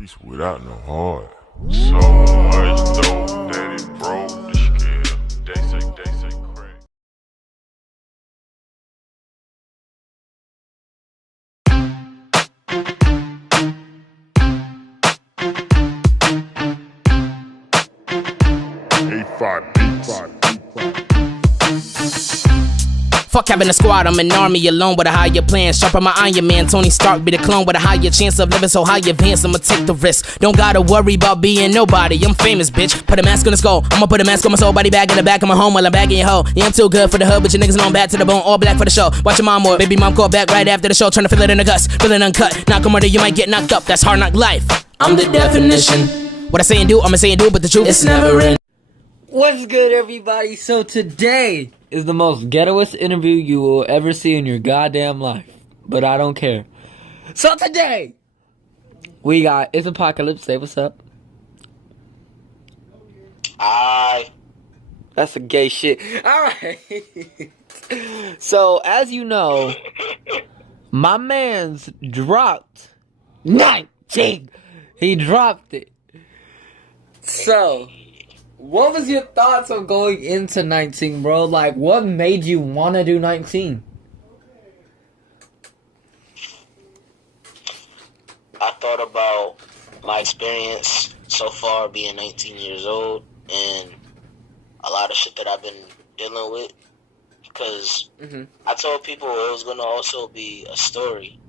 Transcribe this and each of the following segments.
Streets without no heart. So much dope that it broke the scale. They say crack. A5 beats. Fuck having a squad, I'm an army alone with a higher plan. Sharper my Iron Man, Tony Stark be the clone with a higher chance of living so high advance. I'ma take the risk, don't gotta worry about being nobody. I'm famous, bitch, put a mask on the skull. I'ma put a mask on my soul, body bag in the back of my home while I'm bagging your hoe. Yeah, I'm too good for the hood, but your niggas know I'm bad to the bone. All black for the show, watch your mom or baby mom call back right after the show. Trying to feel it in the guts, feeling uncut. Knock a murder, you might get knocked up, that's hard knock life. I'm the definition. What I say and do, I'ma say and do, but the truth is never in. What's good, everybody? So today is the most ghettoest interview you will ever see in your goddamn life. But I don't care. So today, we got Izapacalypse. Say what's up. Hi. That's a gay shit. Alright. So, as you know, my man's dropped 19. He dropped it. So, what was your thoughts on going into 19, bro? Like, what made you want to do 19? I thought about my experience so far being 19 years old and a lot of shit that I've been dealing with. Because I told people it was going to also be a story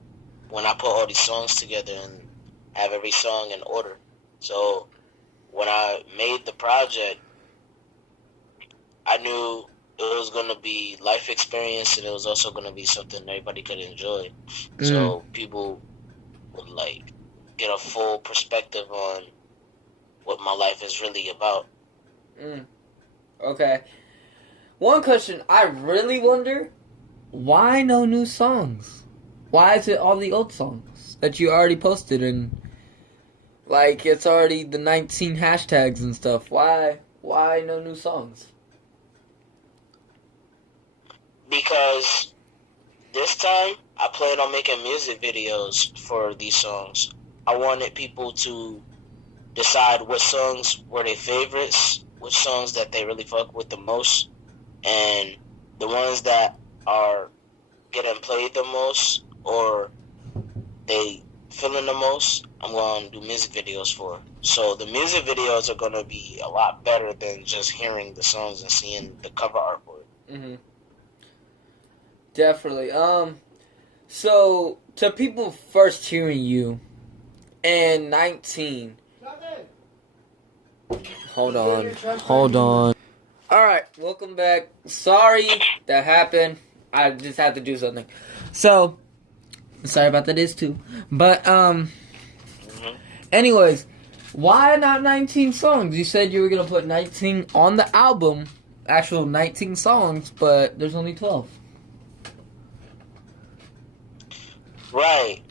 when I put all these songs together and have every song in order. So when I made the project, I knew it was going to be life experience and it was also going to be something everybody could enjoy. So people would like get a full perspective on what my life is really about. Okay. One question I really wonder, why no new songs? Why is it all the old songs that you already posted and like it's already the 19 hashtags and stuff? Why no new songs? Because this time I plan on making music videos for these songs. I wanted people to decide what songs were their favorites, which songs that they really fuck with the most, and the ones that are getting played the most or they feeling the most, I'm going to do music videos for. So the music videos are going to be a lot better than just hearing the songs and seeing the cover art for it. Definitely. So to people first hearing you and 19. Hold on. Alright, welcome back. Sorry that happened. I just had to do something. So, sorry about that is too. But, anyways, why not 19 songs? You said you were going to put 19 on the album, actual 19 songs, but there's only 12. Right.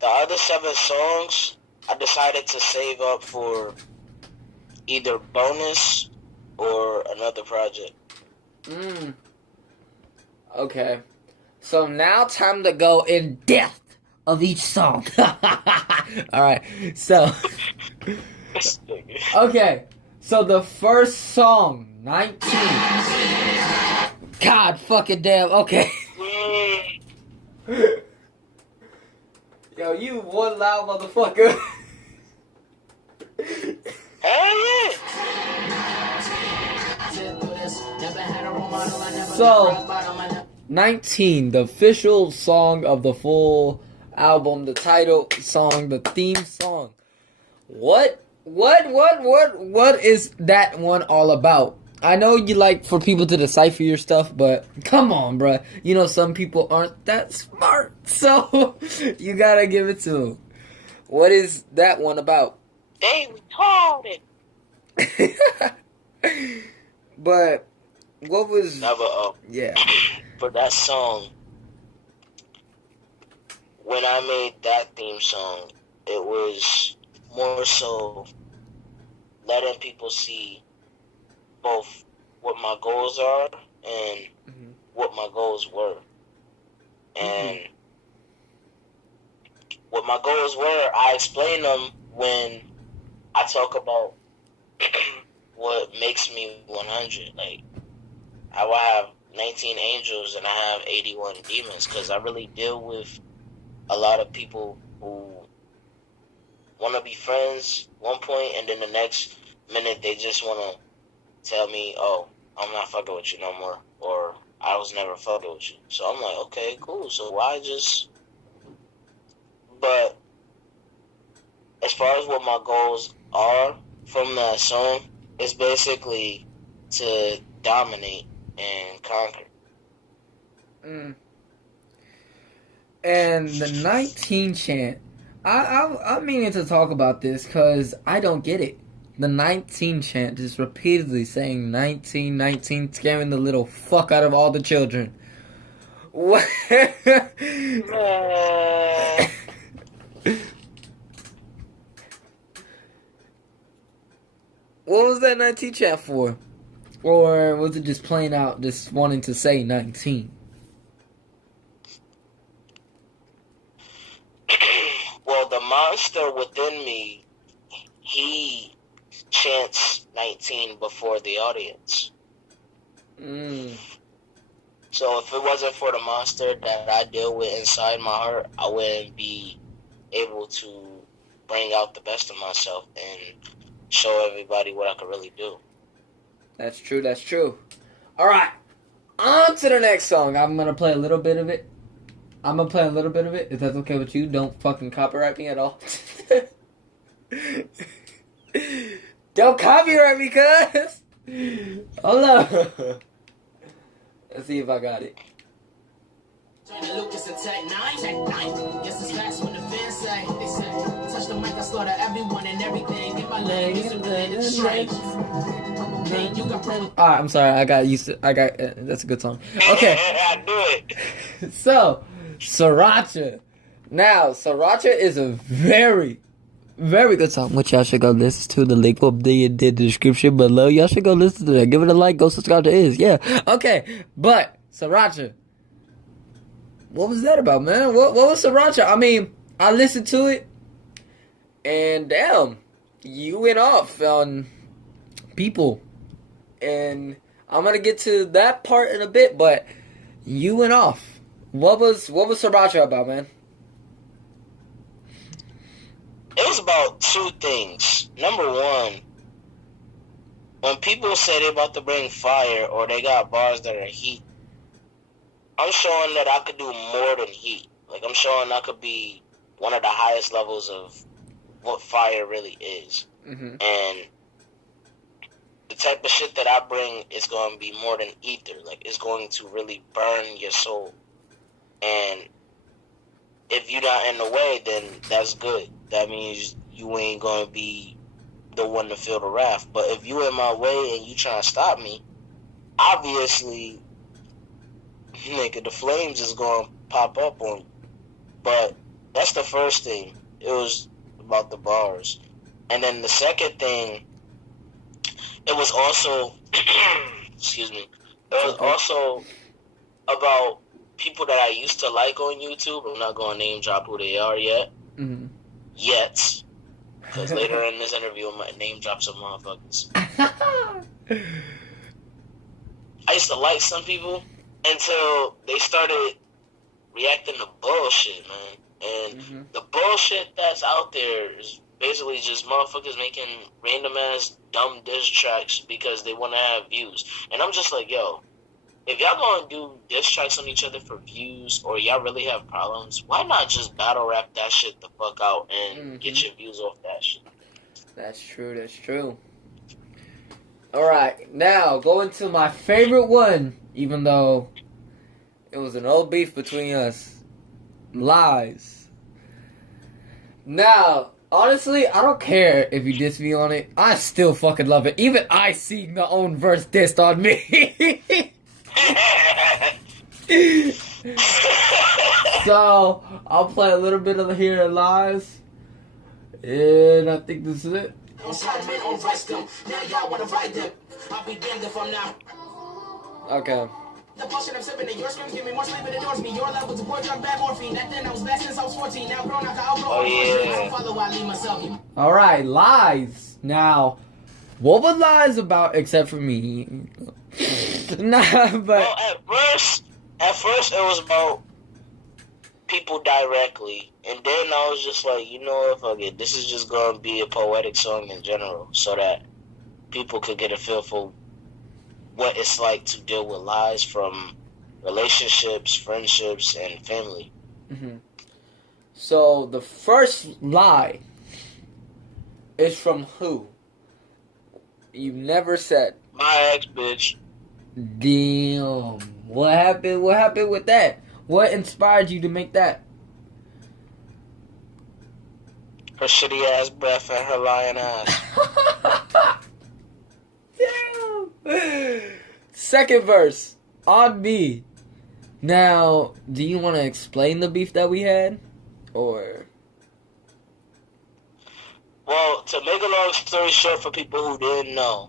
The other 7 songs, I decided to save up for either bonus or another project. Okay. So now time to go in depth of each song. Alright, so okay. So the first song, 19. God fucking damn, okay. Yo, you one loud motherfucker. Hell yeah! So, 19, the official song of the full album, the title song, the theme song. What is that one all about? I know you like for people to decipher your stuff, but come on, bruh. You know some people aren't that smart, so you gotta give it to them. What is that one about? They retarded. But what was yeah, for that song, when I made that theme song, it was more so letting people see both what my goals are and what my goals were. And what my goals were, I explain them when I talk about what makes me 100. Like, I will have 19 angels and I have 81 demons, because I really deal with a lot of people who want to be friends one point, and then the next minute they just want to tell me, oh, I'm not fucking with you no more, or I was never fucking with you. So I'm like, okay, cool. So why just... But as far as what my goals are from that song, it's basically to dominate and conquer. And the 19 chant, I'm meaning to talk about this because I don't get it. The 19 chant, just repeatedly saying 19, 19, scaring the little fuck out of all the children. What? What was that 19 chant for? Or was it just plain out just wanting to say 19? Well, the monster within me, he chants 19 before the audience. So if it wasn't for the monster that I deal with inside my heart, I wouldn't be able to bring out the best of myself and show everybody what I could really do. That's true, that's true. Alright, on to the next song. I'm gonna play a little bit of it. If that's okay with you. Don't fucking copyright me at all. Don't copyright me, cuz! Hold on. Let's see if I got it. Lucas and Tech 9. Guess it's fast when the fans say. They say, touch the mic, I slaughter everyone and everything. Get my leg, it's a related straight. Alright, I'm sorry, that's a good song. Okay. I do it. So, Sriracha. Now, Sriracha is a very, very good song, which y'all should go listen to. The link will be in the description below. Y'all should go listen to that. Give it a like, go subscribe to Iz. Yeah. Okay, but Sriracha. What was that about, man? What was Sriracha? I mean, I listened to it, and damn, you went off on people. And I'm gonna get to that part in a bit, but you went off. What was Sriracha about, man? It was about two things. Number one, when people say they're about to bring fire or they got bars that are heat, I'm showing that I could do more than heat. Like, I'm showing I could be one of the highest levels of what fire really is. Mm-hmm. And the type of shit that I bring is going to be more than ether. Like, it's going to really burn your soul. And if you're not in the way, then that's good. That means you ain't going to be the one to feel the wrath. But if you in my way and you trying to stop me, obviously, nigga, the flames is going to pop up on you. But that's the first thing. It was about the bars. And then the second thing, it was also, excuse me, it was also about people that I used to like on YouTube. I'm not going to name drop who they are yet. Mm-hmm. Yet. Because later in this interview, I might name drop some motherfuckers. I used to like some people until they started reacting to bullshit, man. And the bullshit that's out there is basically just motherfuckers making random ass dumb diss tracks because they want to have views. And I'm just like, yo, if y'all gonna do diss tracks on each other for views, or y'all really have problems, why not just battle rap that shit the fuck out and get your views off that shit? That's true, that's true. Alright, now going to my favorite one, even though it was an old beef between us. Lies. Now, honestly, I don't care if you diss me on it. I still fucking love it. Even I see my own verse dissed on me. So, I'll play a little bit of here at Lies. And I think this is it. Okay. The potion I'm sipping, your screams give me more sleep, it adores me. Your love was a poor drug, bad morphine. That then I was bad since I was 14. Now grown, I can outgrow all the streets. I don't follow, I leave myself. All right, lies. Now, what were lies about except for me? Nah, but Well, at first it was about people directly, and then I was just like, you know what, fuck it. This is just gonna be a poetic song in general, so that people could get a feel for what it's like to deal with lies from relationships, friendships, and family. Mm-hmm. So the first lie is from who? You never said. My ex bitch. Damn. What happened? What happened with that? What inspired you to make that? Her shitty ass breath and her lying ass. Damn. Second verse. On me. Now, do you want to explain the beef that we had? Or... Well, to make a long story short for people who didn't know,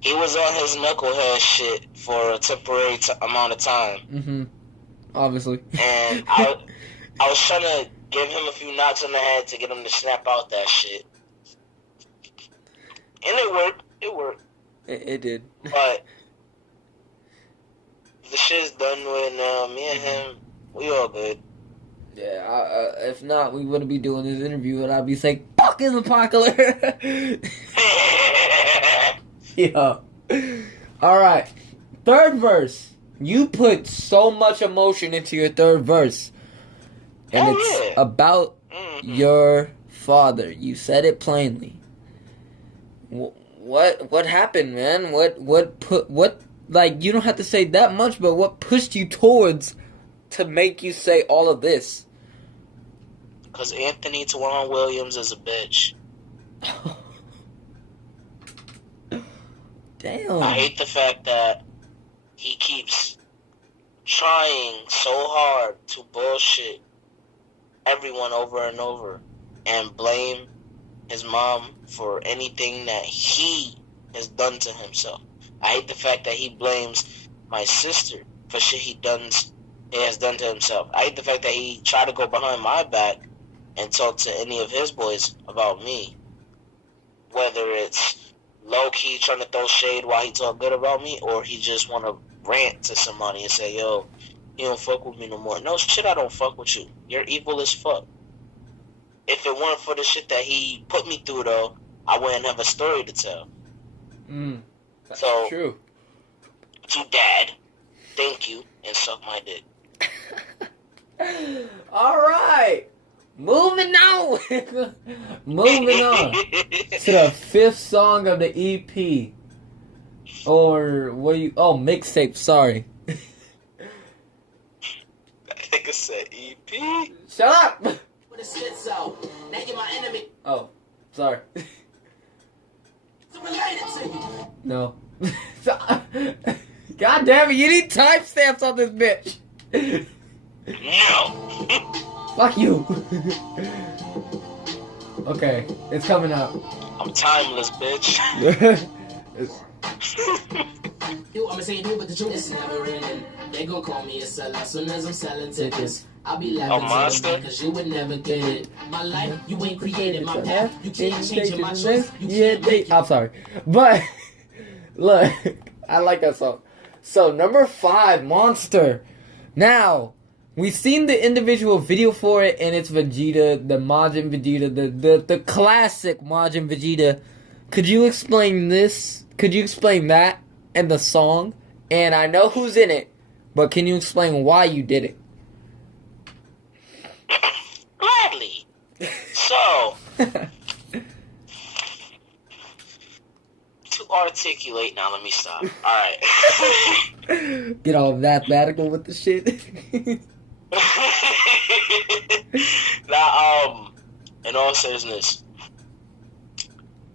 he was on his knucklehead shit for a temporary amount of time. Mm-hmm. Obviously. And I was trying to give him a few knocks on the head to get him to snap out that shit. And it worked. It worked. It did. But the shit's done with now. Me and him, we all good. Yeah, if not, we wouldn't be doing this interview, and I'd be saying, "Fuck Izapacalypse." Yeah. All right. Third verse. You put so much emotion into your third verse, and it's about your father. You said it plainly. What happened, man? What like, you don't have to say that much, but what pushed you towards to make you say all of this? Because Anthony Twan Williams is a bitch. Damn. I hate the fact that he keeps trying so hard to bullshit everyone over and over and blame his mom for anything that he has done to himself. I hate the fact that he blames my sister for shit he has done to himself. I hate the fact that he tried to go behind my back and talk to any of his boys about me. Whether it's low-key trying to throw shade while he talk good about me, or he just want to rant to somebody and say, yo, you don't fuck with me no more. No shit, I don't fuck with you. You're evil as fuck. If it weren't for the shit that he put me through, though, I wouldn't have a story to tell. That's so, true. To Dad, thank you, and suck my dick. All right. Moving on. Moving on to the fifth song of the EP. Or what do you... Oh, mixtape, sorry. I think it said EP. Shut up! Oh, sorry. No. God damn it, you need timestamps on this bitch. No. Fuck you. Okay, it's coming up. I'm timeless, bitch. I'ma say it, but the truth is never ending. They gon' call me a seller as soon as I'm selling tickets. I'll be laughing to the bank, cause you would never get it. My life, you ain't created. My path, you can't change it. My choice, you can't make it. I'm sorry. But, look, I like that song. So, number 5, Monster. Now, we've seen the individual video for it, and it's Vegeta, the Majin Vegeta, the classic Majin Vegeta. Could you explain this? Could you explain that and the song? And I know who's in it, but can you explain why you did it? Gladly. So, to articulate, now let me stop. Alright. Get all mathematical with the shit. Now, in all seriousness,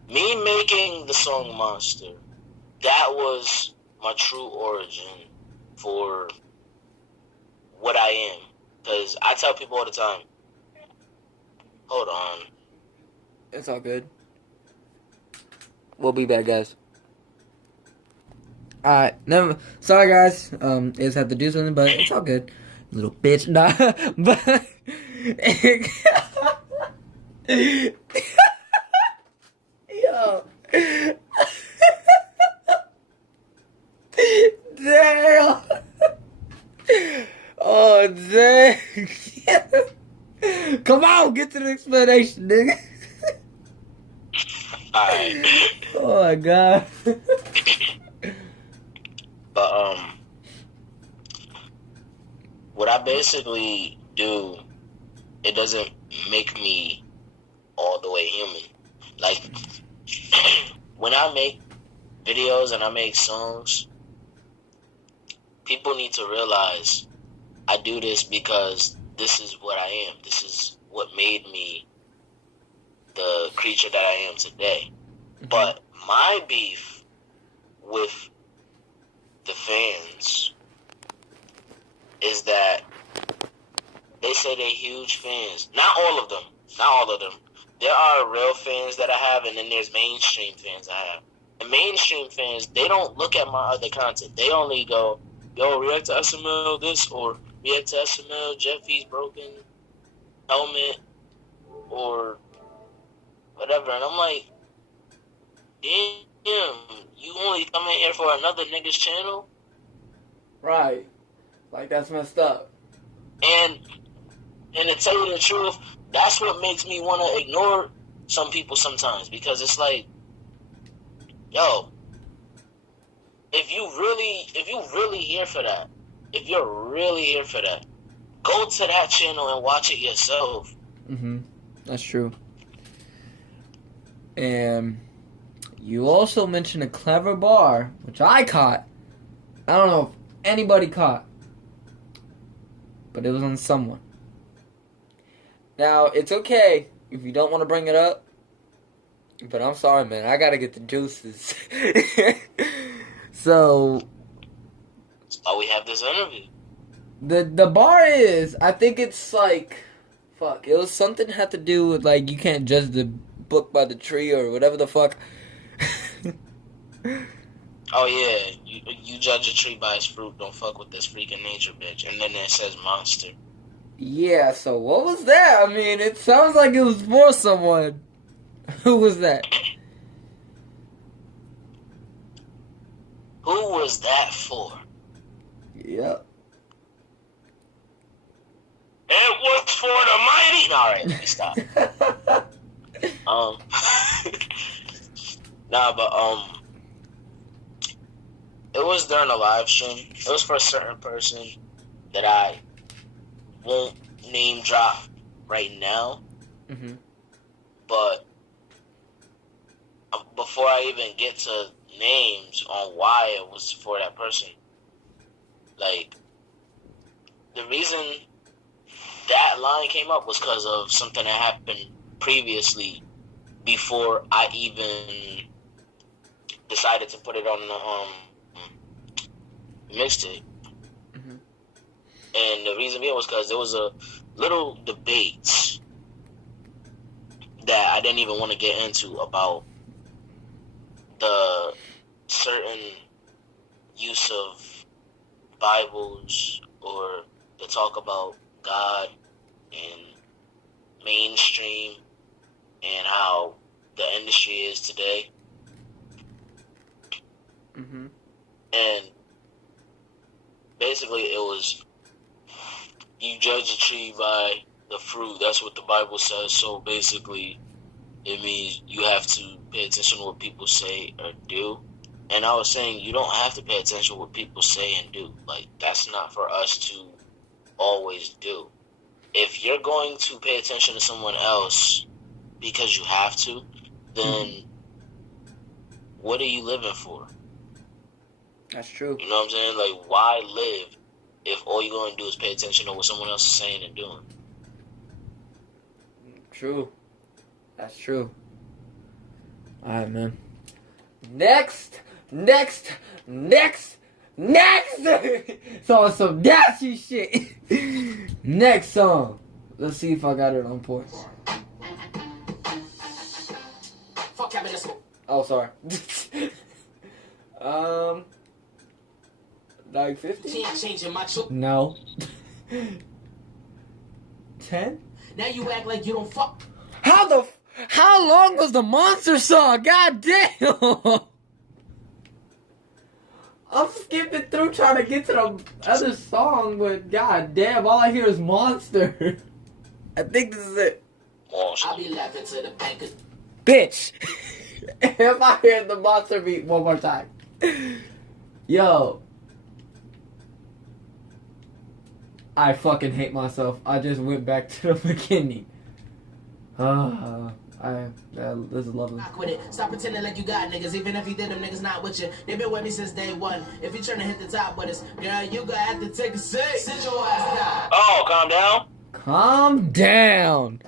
me making the song Monster, that was my true origin for what I am. Because I tell people all the time, hold on. It's all good. We'll be back, guys. Alright, never. Sorry, guys. Just have to do something, but it's all good. Little bitch. Nah, but. Yo. Damn. Oh, dang. Come on, get to the explanation, nigga. Alright. Oh my god. But what I basically do, it doesn't make me all the way human. Like, when I make videos and I make songs, people need to realize I do this because this is what I am. This is what made me the creature that I am today. But my beef with the fans is that they say they're huge fans. Not all of them. Not all of them. There are real fans that I have, and then there's mainstream fans I have. And mainstream fans, they don't look at my other content. They only go, yo, react to SML this, or react to SML Jeffy's broken helmet, or whatever. And I'm like, damn, you only come in here for another nigga's channel? Right. Like, that's messed up. And to tell you the truth, that's what makes me want to ignore some people sometimes, because it's like, yo, if you're really here for that, go to that channel and watch it yourself. That's true. And you also mentioned a clever bar, which I caught. I don't know if anybody caught, but it was on someone. Now, it's okay if you don't want to bring it up, but I'm sorry, man. I gotta get the juices. So, That's why we have this interview. the bar is, I think it's like, fuck, it was something had to do with, like, you can't judge the book by the tree or whatever the fuck. Oh yeah, you judge a tree by its fruit. Don't fuck with this freaking nature, bitch. And then it says monster. Yeah, so what was that? I mean, it sounds like it was for someone. Who was that? Who was that for? Yep. It was for the mighty. All right, let me stop. Nah, but it was during a live stream. It was for a certain person that I won't name drop right now. But before I even get to names on why it was for that person, like, the reason that line came up was because of something that happened previously before I even decided to put it on the mixtape. And the reason being was because there was a little debate that I didn't even want to get into about the certain use of Bibles or the talk about God and mainstream and how the industry is today. And basically it was, you judge a tree by the fruit. That's what the Bible says. So basically it means you have to pay attention to what people say or do. And I was saying, you don't have to pay attention to what people say and do. Like, that's not for us to always do. If you're going to pay attention to someone else because you have to, then what are you living for? That's true. You know what I'm saying? Like, why live if all you're going to do is pay attention to what someone else is saying and doing? True. That's true. Alright, man. Next! It's on some dashy shit. Next song. Let's see if I got it on point. Fuck having a smoke. Oh, sorry. Like 50? Can't change it, macho. No. 10? Now you act like you don't fuck. How long was the Monster song? God damn! I'm skipping through trying to get to the other song, but god damn, all I hear is Monster. I think this is it. I'll be laughing to the bank. Bitch! If I hear the Monster beat one more time. Yo. I fucking hate myself. I just went back to the beginning. This is lovely. Rock with it. Stop pretending like you got niggas. Even if you did, them niggas not with you. They been with me since day one. If you trying to hit the top with us, girl, you gonna have to take a seat. Sit your ass down. Oh, calm down. Calm down.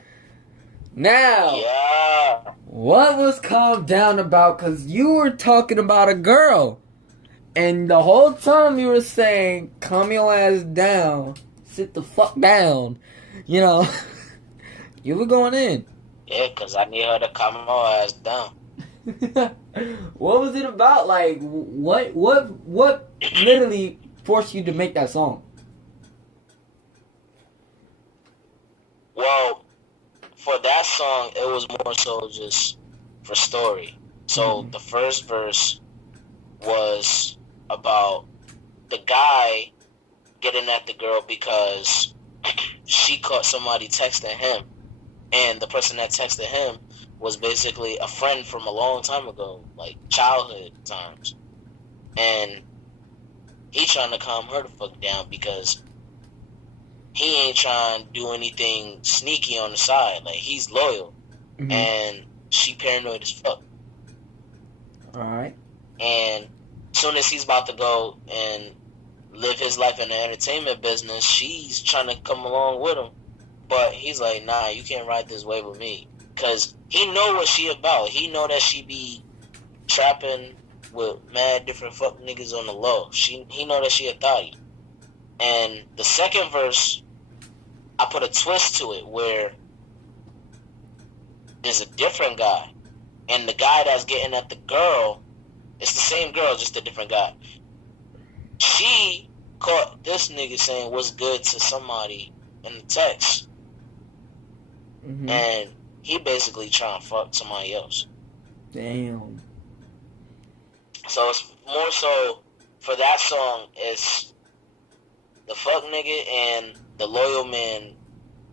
Now, Yeah. what was calm down about? Because you were talking about a girl. And the whole time you were saying, calm your ass down. Sit the fuck down. You know, you were going in. Yeah, because I need her to calm her ass down. What was it about? Like, what literally forced you to make that song? Well, for that song, it was more so just for story. So the first verse was about the guy getting at the girl because she caught somebody texting him. And the person that texted him was basically a friend from a long time ago, like childhood times. And he trying to calm her the fuck down because he ain't trying to do anything sneaky on the side. Like, he's loyal. And she paranoid as fuck. Alright. And as soon as he's about to go and live his life in the entertainment business, she's trying to come along with him. But he's like, nah, you can't ride this wave with me. Because he know what she about. He know that she be trapping with mad different fuck niggas on the low. He know that she a thotty. And the second verse, I put a twist to it where there's a different guy. And the guy that's getting at the girl, it's the same girl, just a different guy. She caught this nigga saying what's good to somebody in the text. And he basically trying to fuck somebody else. Damn. So it's more so for that song, it's the fuck nigga and the loyal man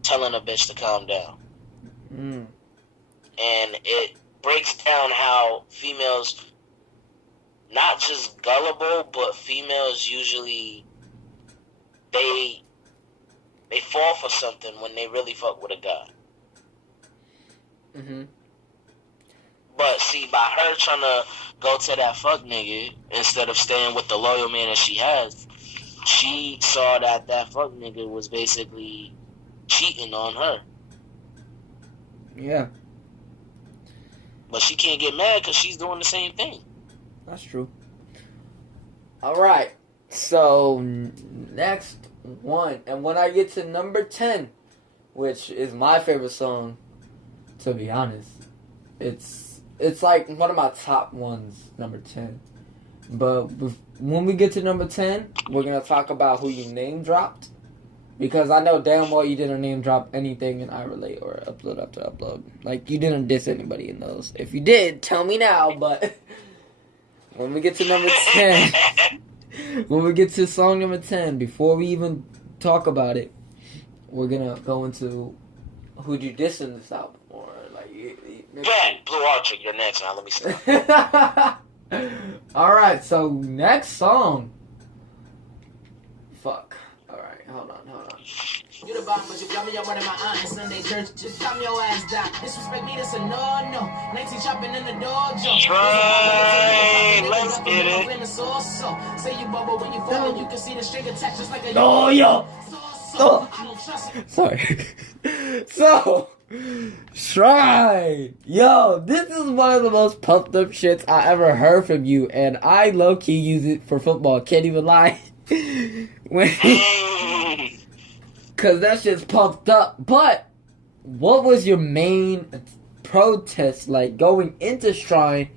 telling a bitch to calm down. And it breaks down how females, not just gullible, but females usually they fall for something when they really fuck with a guy. But see, by her trying to go to that fuck nigga instead of staying with the loyal man that she has, she saw that that fuck nigga was basically cheating on her. Yeah. But she can't get mad because she's doing the same thing. That's true. Alright. So, next one. And when I get to number 10, which is my favorite song, to be honest, it's like one of my top ones, number 10. But when we get to number 10, we're going to talk about who you name dropped. Because I know damn well you didn't name drop anything in iRelate or Upload Up to Upload. Like, you didn't diss anybody in those. If you did, tell me now. But when we get to number 10, when we get to song number 10, before we even talk about it, we're going to go into who'd you diss in this album. Or, like, Ben, Blue Archer, you're next now. Let me see. Alright, so next song. Fuck. Alright, hold on. You the bomb, but you got me up running my aunt and Sunday church. Just calm your ass down. Disrespect me, that's a no. 19 shopping in the dojo. Right, let's get it. Say you bubble when you fall, you can see the string attached just like a Oh, yo! I don't trust it. Sorry. So, Shrine. Yo, this is one of the most pumped up shits I ever heard from you, and I low-key use it for football. Can't even lie. Cause that shit's pumped up. But what was your main protest like going into Shrine?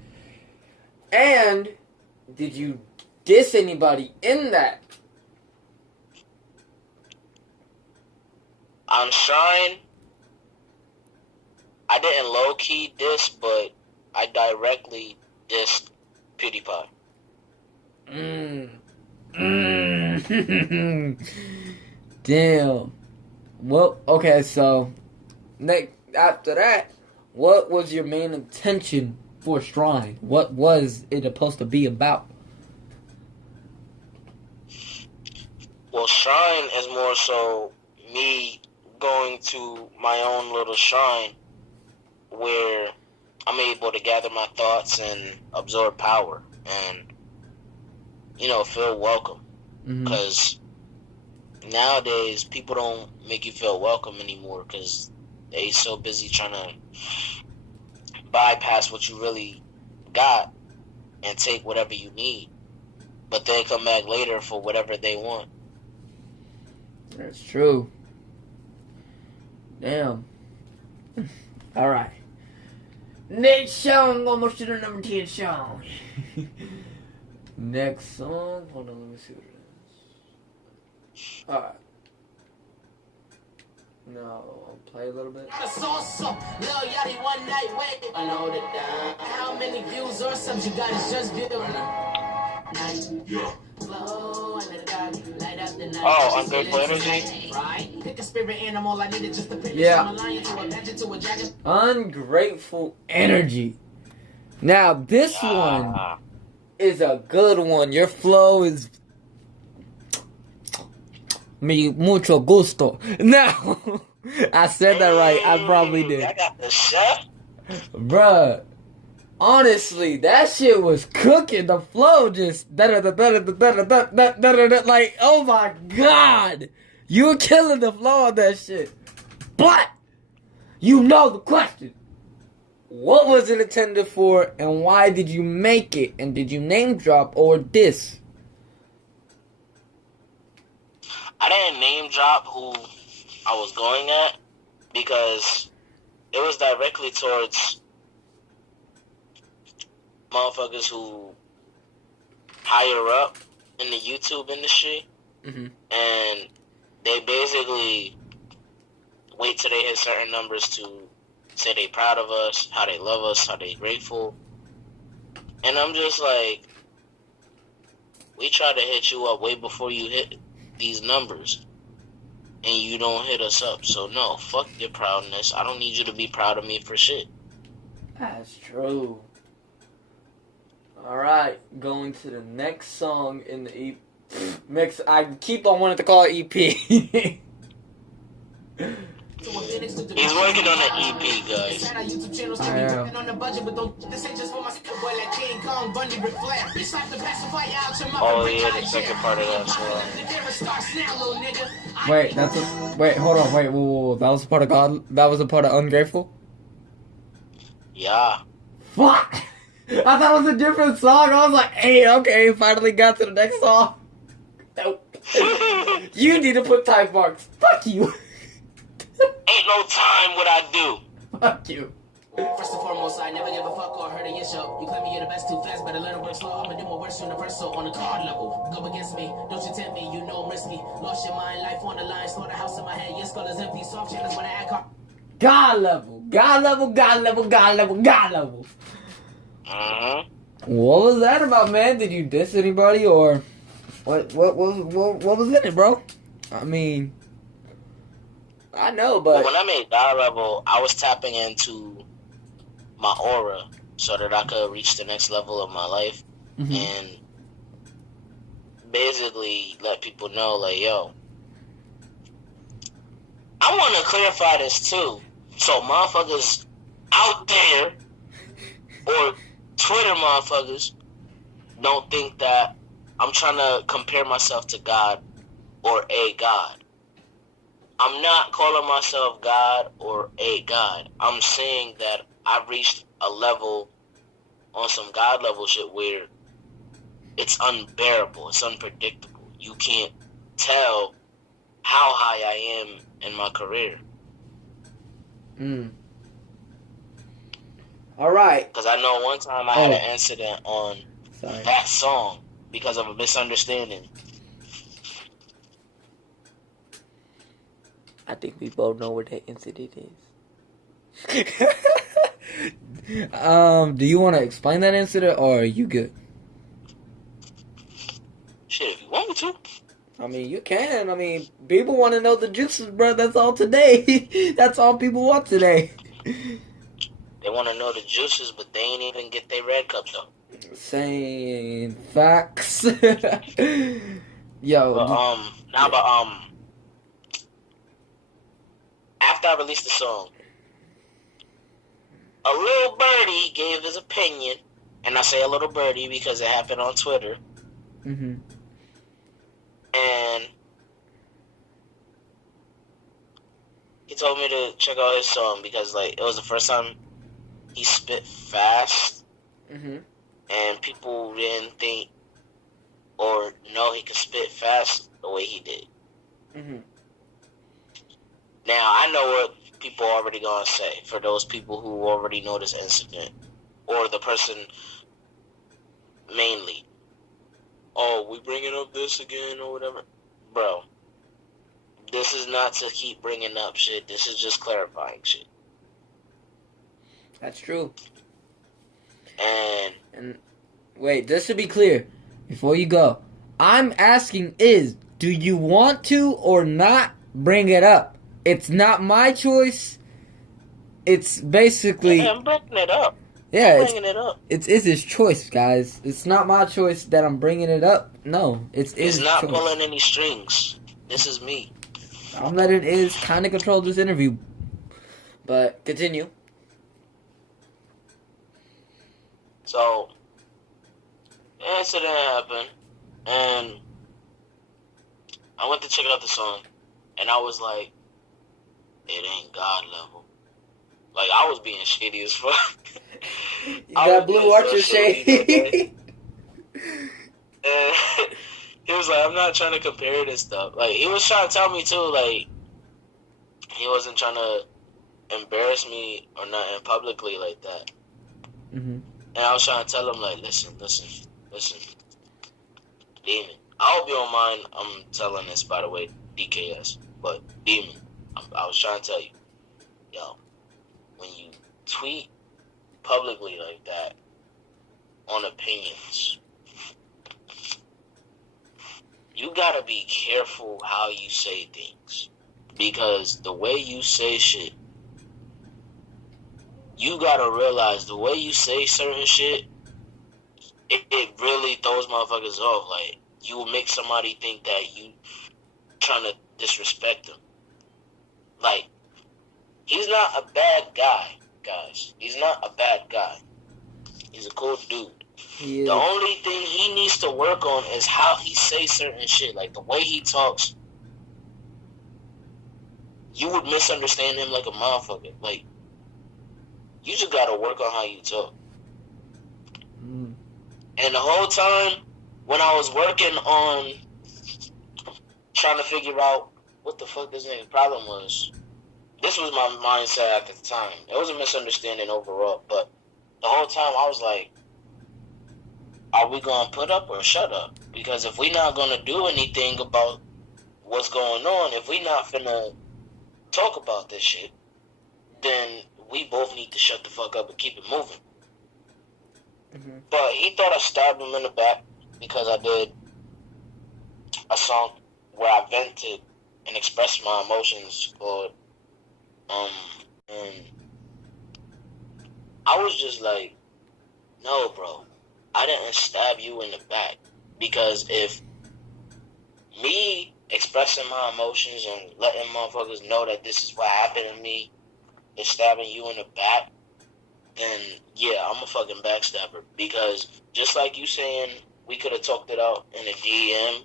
And did you diss anybody in that? On Shrine, I didn't low-key diss, but I directly dissed PewDiePie. Damn. Well, okay, so after that, what was your main intention for Shrine? What was it supposed to be about? Well, Shrine is more so me going to my own little shrine where I'm able to gather my thoughts and absorb power and, you know, feel welcome. Because nowadays, people don't make you feel welcome anymore because they so busy trying to bypass what you really got and take whatever you need. But they come back later for whatever they want. That's true. Damn. Alright. Next song, almost to the number 10 song. Next song. Hold on, let me see what it is. Alright. No, I'll play a little bit. How many views or subs you got? It's just Oh, ungrateful energy? Yeah. Ungrateful energy. Now, this one is a good one. Your flow is mucho gusto. Now, I said that right. I probably did. I got the chef. Bruh. Honestly, that shit was cooking. The flow just like, oh my god. You were killing the flow on that shit. But, you know the question. What was it intended for, and why did you make it? And did you name drop or diss? I didn't name drop who I was going at because it was directly towards motherfuckers who higher up in the YouTube industry, and they basically wait till they hit certain numbers to say they proud of us, how they love us, how they grateful. And I'm just like, we try to hit you up way before you hit these numbers, and you don't hit us up. So no, fuck your proudness. I don't need you to be proud of me for shit. That's true. Alright, going to the next song in the EP. Mix. I keep on wanting to call it EP. He's working on an EP, guys. I am. Oh yeah, the second part of that song. Wait, wait, hold on, wait, whoa. That was a part of God. That was a part of Ungrateful. Yeah. Fuck! I thought it was a different song. I was like, hey, okay, finally got to the next song. Nope. You need to put time marks. Fuck you. Ain't no time what I do. Fuck you. First and foremost, I never give a fuck or heard of your show. You claim me you're the best too fast, better learn to work slow. I'ma do my worst universal on the card level. Go against me, don't you tempt me, you know I'm risky. Lost your mind, life on the line, slaughterhouse in my head. Your skull is empty, soft channels when I act hard. God level. God level, God level, God level, God level. What was that about, man? Did you diss anybody or what was in it, bro? I mean, I know, but when I made God level, I was tapping into my aura so that I could reach the next level of my life and basically let people know, like, yo, I want to clarify this too, so motherfuckers out there or Twitter motherfuckers don't think that I'm trying to compare myself to God or a God. I'm not calling myself God or a God. I'm saying that I've reached a level on some God level shit where it's unbearable. It's unpredictable. You can't tell how high I am in my career. All right. Because I know one time I had an incident on that song because of a misunderstanding. I think we both know what that incident is. Do you want to explain that incident, or are you good? Shit, if you want me to. I mean, you can. I mean, people want to know the juices, bro. That's all today. That's all people want today. They want to know the juices, but they ain't even get their red cups though. Saying facts. Yo. But after I released the song, a little birdie gave his opinion, and I say a little birdie because it happened on Twitter. Mm-hmm. And he told me to check out his song because, like, it was the first time he spit fast, Mm-hmm. and people didn't think or know he could spit fast the way he did. Mm-hmm. Now, I know what people are already going to say for those people who already know this incident, or the person mainly. Oh, we bringing up this again or whatever. Bro, this is not to keep bringing up shit. This is just clarifying shit. That's true. And wait, just to be clear, before you go, I'm asking do you want to or not bring it up? It's not my choice. It's basically... I'm bringing it up. Yeah, I'm bringing it up. It's his choice, guys. It's not my choice that I'm bringing it up. No, it's his not choice. pulling any strings. This is me. I'm letting Iz kind of control this interview. But, continue. So, the incident happened, and I went to check out the song, and I was like, it ain't God level. Like, I was being shady as fuck. You got Blue Archer shade. And he was like, I'm not trying to compare this stuff. Like, he was trying to tell me, too, like, he wasn't trying to embarrass me or nothing publicly like that. Mm-hmm. And I was trying to tell him, like, listen. Demon. I hope you don't mind I'm telling this, by the way, DKS. But, Demon, I was trying to tell you, yo, when you tweet publicly like that on opinions, you gotta be careful how you say things. Because the way you say shit, you gotta realize the way you say certain shit, it really throws motherfuckers off. Like, you will make somebody think that you trying to disrespect them. Like, he's not a bad guy, guys. He's not a bad guy. He's a cool dude. Yeah. The only thing he needs to work on is how he says certain shit. Like, the way he talks, you would misunderstand him like a motherfucker. Like, you just gotta work on how you talk. Mm. And the whole time, when I was working on trying to figure out what the fuck this nigga's problem was, this was my mindset at the time. It was a misunderstanding overall, but the whole time I was like, are we gonna put up or shut up? Because if we not gonna do anything about what's going on, if we not finna talk about this shit, then we both need to shut the fuck up and keep it moving. Mm-hmm. But he thought I stabbed him in the back because I did a song where I vented and expressed my emotions called and I was just like, no, bro, I didn't stab you in the back. Because if me expressing my emotions and letting motherfuckers know that this is what happened to me is stabbing you in the back, then yeah, I'm a fucking backstabber. Because just like you saying we could have talked it out in a DM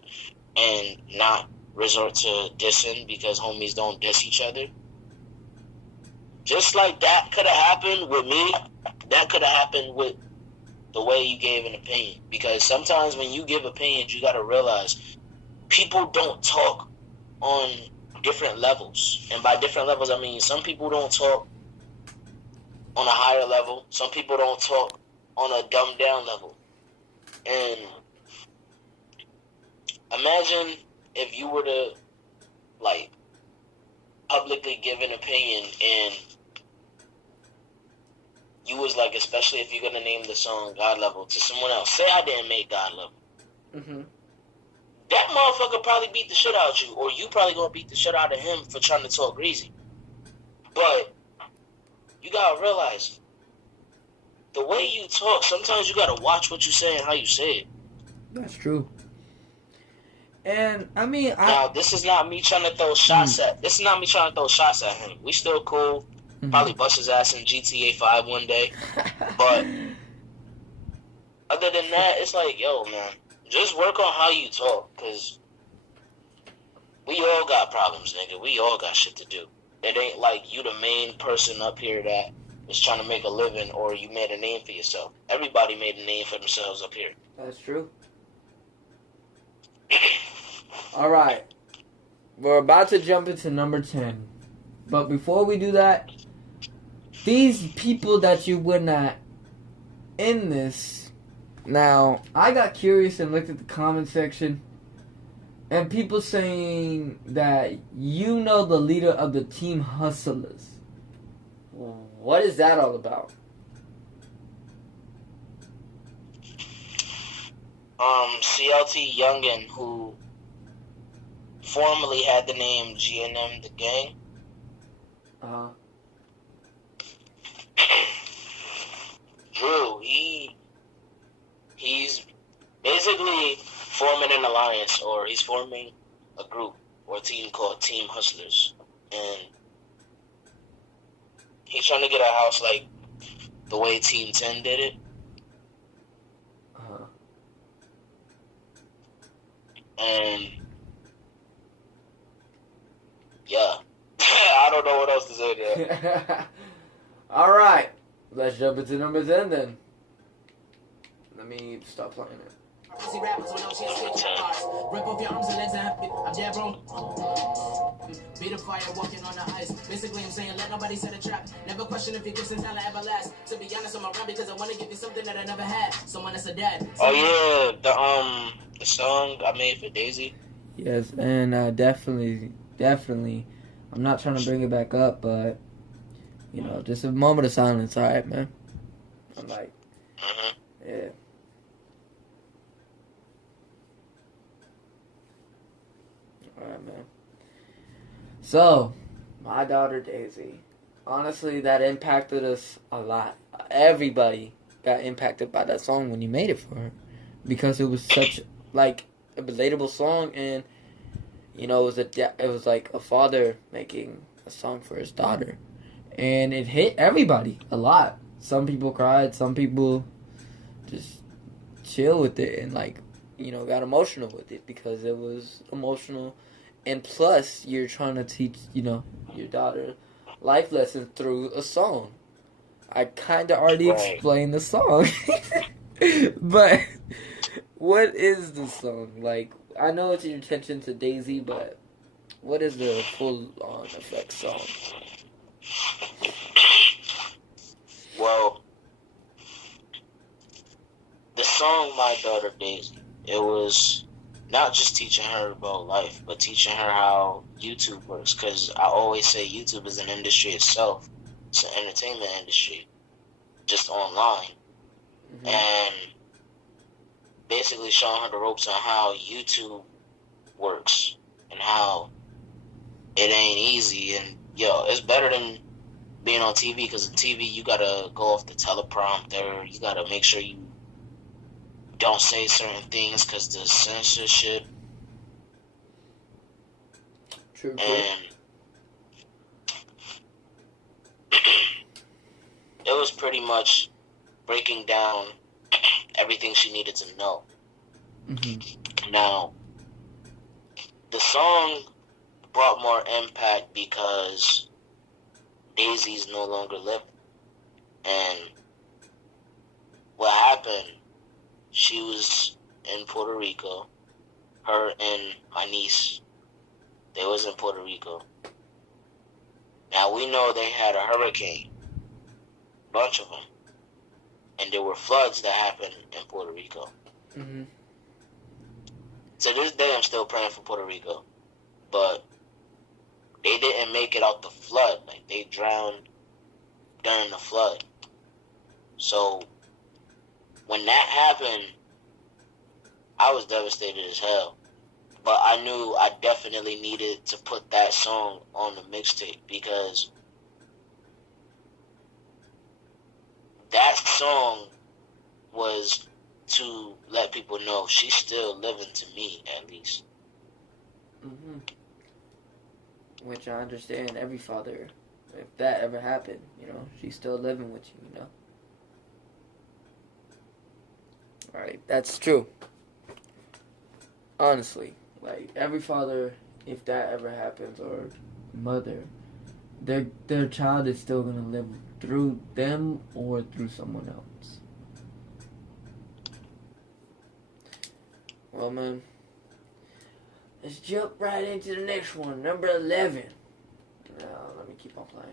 and not resort to dissing because homies don't diss each other. Just like that could have happened with me, that could have happened with the way you gave an opinion. Because sometimes when you give opinions, you gotta realize people don't talk on different levels. And by different levels, I mean some people don't talk on a higher level. Some people don't talk on a dumbed down level. And imagine if you were to, like, publicly give an opinion and you was like, especially if you're going to name the song God Level to someone else. Say I didn't make God Level. Mm-hmm. That motherfucker probably beat the shit out of you, or you probably going to beat the shit out of him for trying to talk greasy. But you got to realize, the way you talk, sometimes you got to watch what you say and how you say it. That's true. And I mean, now this is not me trying to throw shots at. This is not me trying to throw shots at him. We still cool. Probably bust his ass in GTA 5 one day. But other than that, it's like, yo, man, just work on how you talk, cause we all got problems, nigga. We all got shit to do. It ain't like you the main person up here that is trying to make a living, or you made a name for yourself. Everybody made a name for themselves up here. That's true. All right, we're about to jump into number 10, but before we do that, these people that you would not in this. Now, I got curious and looked at the comment section, and people saying that you know the leader of the Team Hustlers. What is that all about? CLT Youngin, who formerly had the name GNM The Gang. Drew, he's basically forming an alliance, or he's forming a group or a team called Team Hustlers, and he's trying to get a house like the way Team 10 did it. And yeah, I don't know what else to say there. All right, let's jump into number 10 then. Let me stop playing it. Rip off your arms and legs and I'm dead, bro. Be the fire walking on the ice. Basically, I'm saying let nobody set a trap. Never question if your gifts and talent ever last. To be honest, I'm around because I want to give you something that I never had. Someone that's a dad. Oh yeah, the song I made for Daisy. Yes, and definitely. I'm not trying to bring it back up, but you know, just a moment of silence. All right, man. I'm like, yeah. Alright, man. So, my daughter Daisy. Honestly, that impacted us a lot. Everybody got impacted by that song when you made it for her. Because it was such, like, a relatable song, and, you know, it was like a father making a song for his daughter. And it hit everybody a lot. Some people cried, some people just chill with it and, like, you know, got emotional with it because it was emotional. And plus, you're trying to teach, you know, your daughter life lessons through a song. I kind of already explained the song. But what is the song? Like, I know it's your attention to Daisy, but what is the full-on effect song? Well, the song My Daughter Daisy, it was not just teaching her about life, but teaching her how YouTube works. Because I always say YouTube is an industry itself. It's an entertainment industry, just online. And basically showing her the ropes on how YouTube works and how it ain't easy. And, yo, it's better than being on TV, because on TV you got to go off the teleprompter. You got to make sure you don't say certain things because the censorship. True. And it was pretty much breaking down everything she needed to know. Now, the song brought more impact because Daisy's no longer living. And what happened, she was in Puerto Rico. Her and my niece, they was in Puerto Rico. Now, we know they had a hurricane, bunch of them. And there were floods that happened in Puerto Rico. To this day, I'm still praying for Puerto Rico. But they didn't make it out the flood. Like, they drowned during the flood. So, when that happened, I was devastated as hell. But I knew I definitely needed to put that song on the mixtape because that song was to let people know she's still living, to me at least. Mm-hmm. Which I understand every father, if that ever happened, you know, she's still living with you, you know. Right, that's true. Honestly, like every father, if that ever happens, or mother, their child is still gonna live through them or through someone else. Well, man, let's jump right into the next one, number 11. Now, let me keep on playing.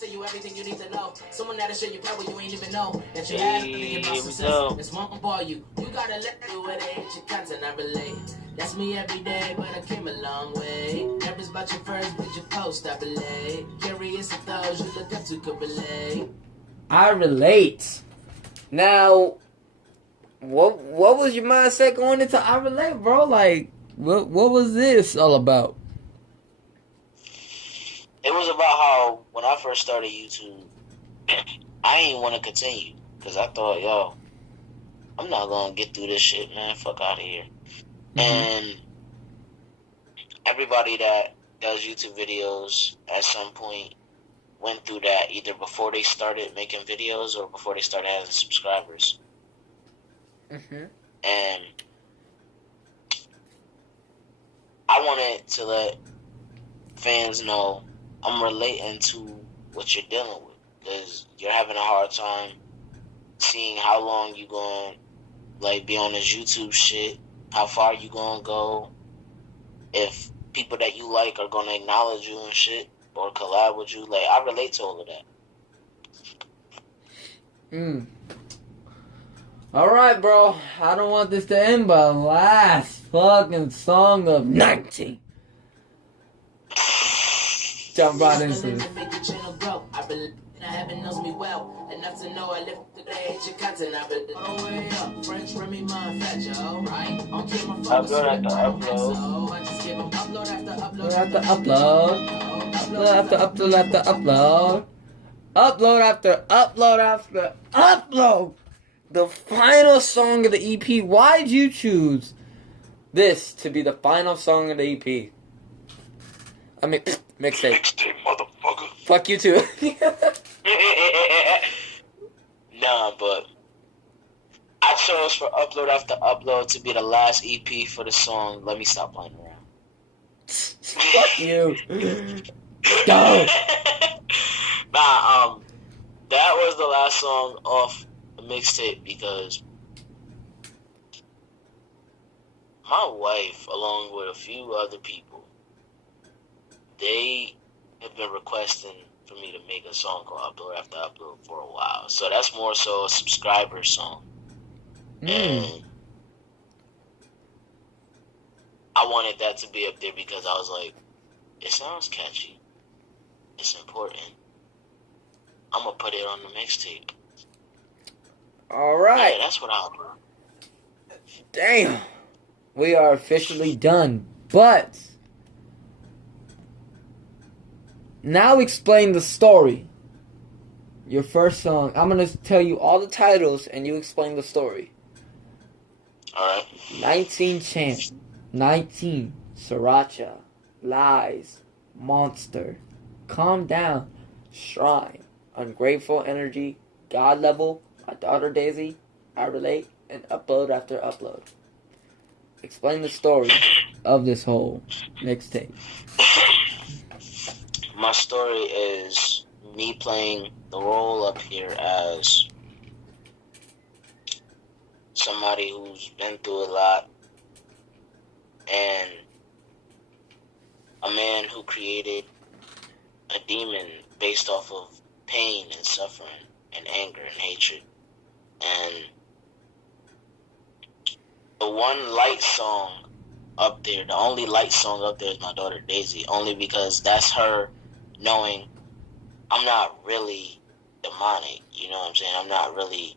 Tell you everything you need to know. Someone that'll show you power you ain't even know. That you have nothing about success. It's one for you. You gotta let you with it. Your content I relate. That's me every day, but I came a long way. Never about your first, but your post I relate. Curious if those you look up to could relate. I relate. Now, what was your mindset going into I relate, bro? Like, what was this all about? It was about how when I first started YouTube, I didn't want to continue because I thought, yo, I'm not gonna get through this shit, man. Fuck out of here. Mm-hmm. And everybody that does YouTube videos at some point went through that either before they started making videos or before they started having subscribers. Mm-hmm. And I wanted to let fans know I'm relating to what you're dealing with because you're having a hard time seeing how long you going like be on this YouTube shit, how far you gonna go, if people that you like are gonna acknowledge you and shit or collab with you. Like, I relate to all of that. Alright, bro. I don't want this to end, but last fucking song of 19. Jump right into it. Heaven knows me well enough to know I live the day. Your content, I been all the way up. French Remy, my fetch, alright. On camera, focus, so I just give them upload after upload after upload. Upload after upload after upload. Upload after upload after upload. The final song of the EP. Why'd you choose this to be the final song of the EP? I mean, mixtape. Mixtape, motherfucker. Fuck you too. Nah, but I chose for Upload After Upload to be the last EP for the song Let Me Stop Playing Around. Fuck you. Go. Nah, that was the last song off the mixtape because my wife, along with a few other people, they have been requesting for me to make a song called Upload After Upload for a while. So that's more so a subscriber song. And I wanted that to be up there because I was like, it sounds catchy. It's important. I'm going to put it on the mixtape. Alright. Yeah, that's what I'll do. Damn. We are officially done. But now explain the story. Your first song. I'm going to tell you all the titles and you explain the story. Alright. 19 Chant. 19. Sriracha. Lies. Monster. Calm Down. Shrine. Ungrateful Energy. God Level. My Daughter Daisy. I Relate. And Upload After Upload. Explain the story of this whole mixtape. My story is me playing the role up here as somebody who's been through a lot and a man who created a demon based off of pain and suffering and anger and hatred. And the one light song up there. The only light song up there is My Daughter Daisy, only because that's her knowing I'm not really demonic, you know what I'm saying? I'm not really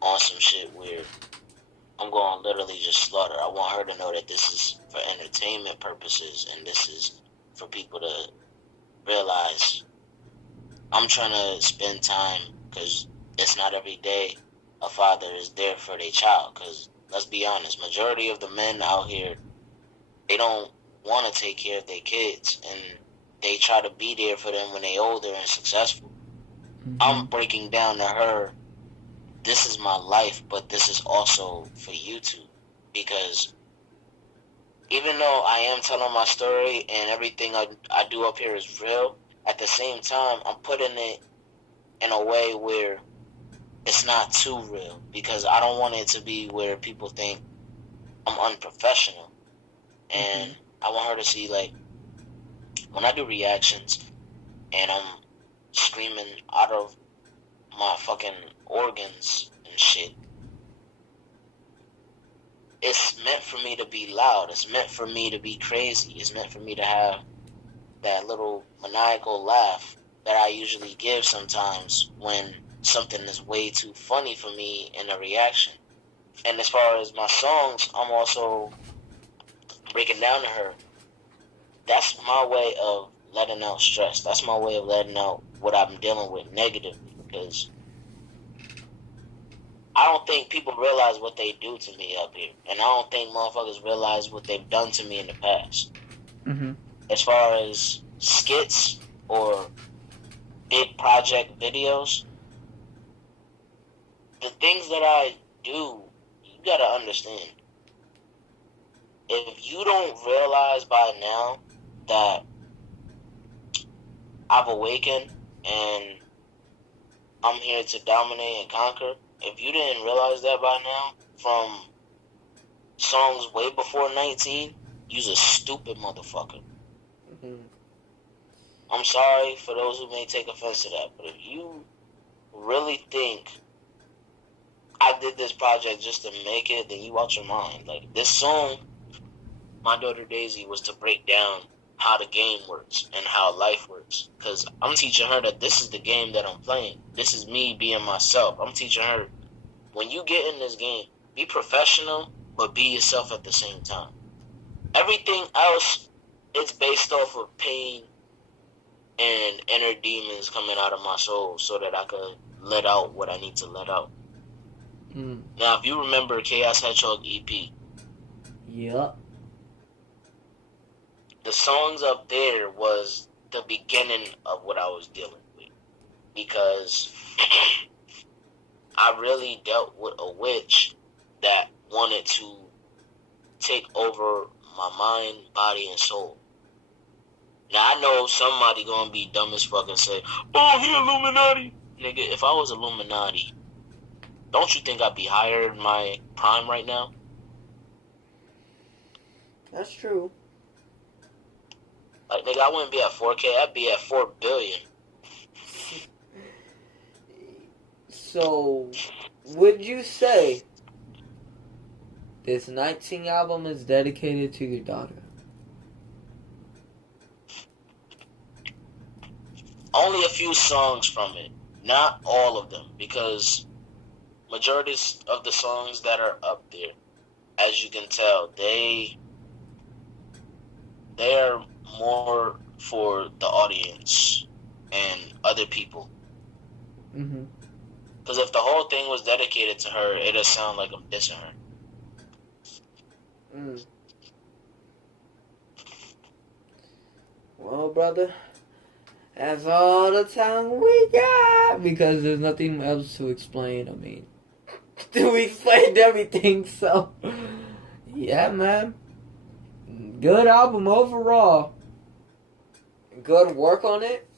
on some shit where I'm going to literally just slaughter. I want her to know that this is for entertainment purposes and this is for people to realize I'm trying to spend time, because it's not every day a father is there for their child. Because let's be honest, majority of the men out here, they don't want to take care of their kids, and they try to be there for them when they're older and successful. Mm-hmm. I'm breaking down to her, this is my life, but this is also for you two. Because even though I am telling my story and everything I do up here is real, at the same time, I'm putting it in a way where it's not too real. Because I don't want it to be where people think I'm unprofessional. And I want her to see, like, when I do reactions and I'm screaming out of my fucking organs and shit, it's meant for me to be loud. It's meant for me to be crazy. It's meant for me to have that little maniacal laugh that I usually give sometimes when something is way too funny for me in a reaction. And as far as my songs, I'm also breaking down to her. That's my way of letting out stress. That's my way of letting out what I'm dealing with negatively, because I don't think people realize what they do to me up here. And I don't think motherfuckers realize what they've done to me in the past. Mm-hmm. As far as skits or big project videos, the things that I do, you gotta understand. If you don't realize by now that I've awakened and I'm here to dominate and conquer, if you didn't realize that by now from songs way before 19, you's a stupid motherfucker. Mm-hmm. I'm sorry for those who may take offense to that, but if you really think I did this project just to make it, then you out your mind. Like, this song, My Daughter Daisy, was to break down how the game works and how life works. Because I'm teaching her that this is the game that I'm playing. This is me being myself. I'm teaching her, when you get in this game, be professional, but be yourself at the same time. Everything else, it's based off of pain and inner demons coming out of my soul so that I could let out what I need to let out. Now, if you remember Chaos Hedgehog EP. Yup. The songs up there was the beginning of what I was dealing with. Because I really dealt with a witch that wanted to take over my mind, body, and soul. Now, I know somebody gonna be dumb as fuck and say, oh, he Illuminati. Nigga, if I was Illuminati, don't you think I'd be higher in my prime right now? That's true. Like, nigga, I wouldn't be at 4K. I'd be at 4 billion. So, would you say this 19 album is dedicated to your daughter? Only a few songs from it. Not all of them. Because majority of the songs that are up there, as you can tell, they're more for the audience and other people. Mm-hmm. Because if the whole thing was dedicated to her, it'd sound like I'm dissing her. Well, brother, that's all the time we got, because there's nothing else to explain. I mean, we explained everything, so yeah, man. Good album overall. Good work on it.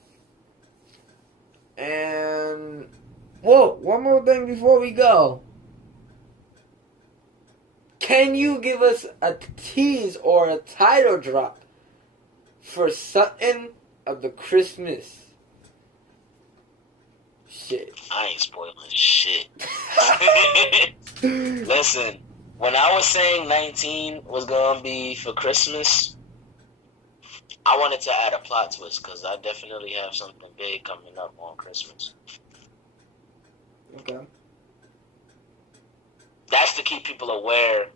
And whoa, one more thing before we go. Can you give us a tease or a title drop for something of the Christmas shit? I ain't spoiling shit. Listen, when I was saying 19 was gonna be for Christmas, I wanted to add a plot twist because I definitely have something big coming up on Christmas. Okay. That's to keep people aware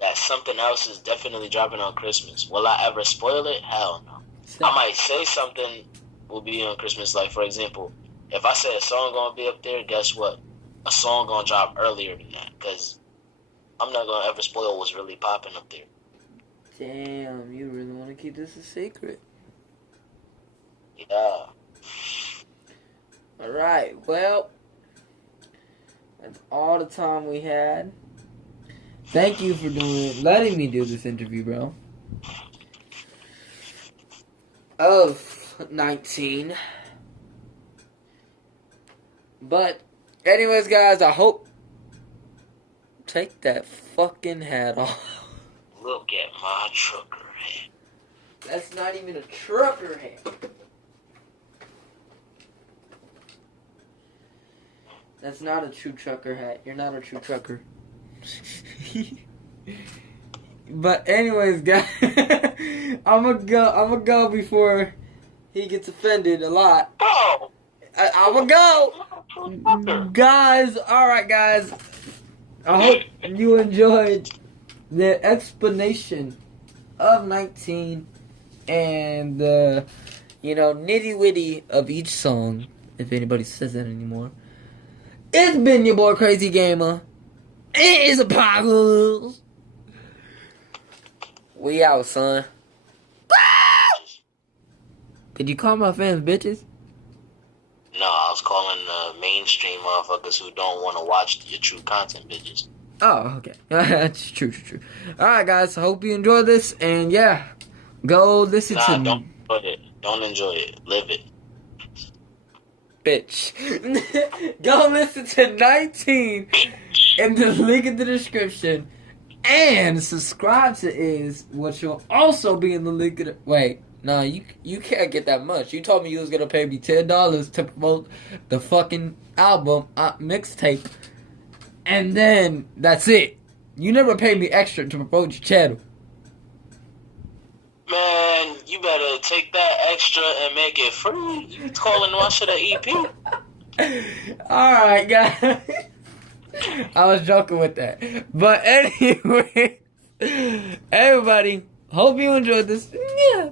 that something else is definitely dropping on Christmas. Will I ever spoil it? Hell no. I might say something will be on Christmas. Like, for example, if I say a song gonna be up there, guess what? A song gonna drop earlier than that because I'm not gonna ever spoil what's really popping up there. Damn, you really want to keep this a secret? Yeah. Alright, well, that's all the time we had. Thank you for letting me do this interview, bro. Of 19. But, anyways, guys, I hope. Take that fucking hat off. Look at my trucker hat. That's not even a trucker hat. That's not a true trucker hat. You're not a true trucker. But anyways, guys, I'ma go before he gets offended a lot. Oh! I'ma go, guys. All right, guys. I hope you enjoyed the explanation of 19 and the nitty witty of each song, if anybody says that anymore. It's been your boy Crazy Gamer. It is Izapacalypse. We out, son. Did you call my fans bitches? No, I was calling the mainstream motherfuckers who don't want to watch your true content bitches. Oh, okay. That's true. Alright, guys. Hope you enjoy this. And yeah, go listen to me. Don't enjoy it. Don't enjoy it. Live it. Bitch. Go listen to 19 in the link in the description. And subscribe to Iz, which will also be in the link in the... Wait. No, you can't get that much. You told me you was going to pay me $10 to promote the fucking album, mixtape. And then, that's it. You never paid me extra to promote your channel. Man, you better take that extra and make it free. You calling my shit an EP? Alright, guys. I was joking with that. But anyway, everybody, hope you enjoyed this. Yeah.